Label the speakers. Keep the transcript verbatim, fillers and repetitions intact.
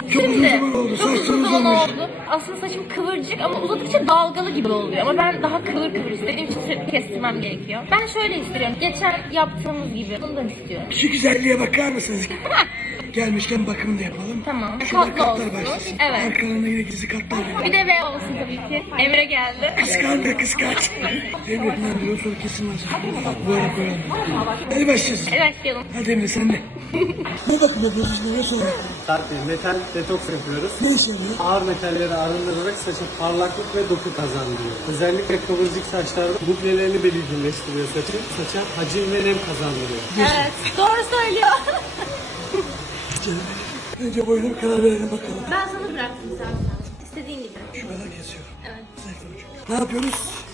Speaker 1: Çok uzun
Speaker 2: Şimdi,
Speaker 1: zaman oldu.
Speaker 2: çok
Speaker 1: Saçın
Speaker 2: uzun zaman
Speaker 1: uzamış.
Speaker 2: oldu. Aslında saçım kıvırcık ama uzadıkça dalgalı gibi oluyor. Ama ben daha kıvır kıvır istediğim için sürekli kestirmem gerekiyor. Ben şöyle istiyorum. Geçen yaptığımız gibi. Bundan istiyorum.
Speaker 1: Şu güzelliğe bakar mısınız? Gelmişken bakımını da yapalım.
Speaker 2: Tamam.
Speaker 1: Şurada
Speaker 2: Katlı
Speaker 1: katlar
Speaker 2: olsun.
Speaker 1: başlasın.
Speaker 2: Evet.
Speaker 1: Arkalarına yine gizli katlar var.
Speaker 2: Bir de V olsun tabii ki. Emre geldi.
Speaker 1: Kıskandı kıskanç. Emre inandırıyor sonra kesin var. Bu ara koyalım. Hadi başlıyorsun.
Speaker 2: Hadi başlayalım.
Speaker 1: Hadi Emre sen de. Ne bakım yapıyorsunuz? Ne sonra?
Speaker 3: Tabii metal detoks yapıyoruz.
Speaker 1: Ne işe yarıyor?
Speaker 3: Ağır metalleri arındırarak saça parlaklık ve doku kazandırıyor. Özellikle kıvırcık saçlarda buklelerini belirginleştiriyor saçı. Saça hacim ve nem kazandırıyor.
Speaker 2: Evet. Doğru söylüyor.
Speaker 1: Önce boyuna bir karar verelim bakalım.
Speaker 2: Ben sana bıraktım zaten. İstediğin gibi.
Speaker 1: Şu kadar kesiyorum.
Speaker 2: Evet.
Speaker 1: Zevkli olacak. Ne yapıyoruz?